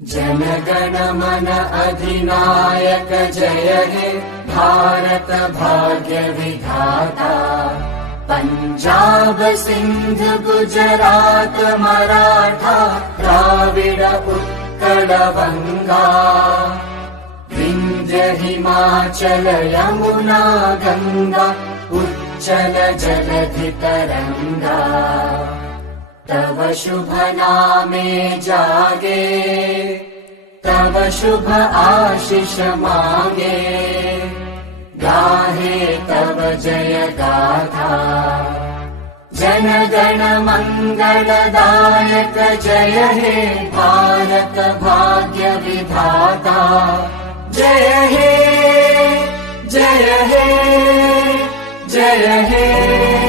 जनगण मन अधिनायक जय हे भारत भाग्य विधाता। पंजाब सिंध गुजरात मराठा द्राविड उत्कल बंगा। विंध्य हिमाचल यमुना गंगा उच्चल जलधि तरंगा। तव शुभ नामे जागे तव शुभ आशीष मांगे। गाहे तव जय गाथा जन गण मंगलदायक जय हे भारत भाग्य विधाता। जय हे जय हे जय हे।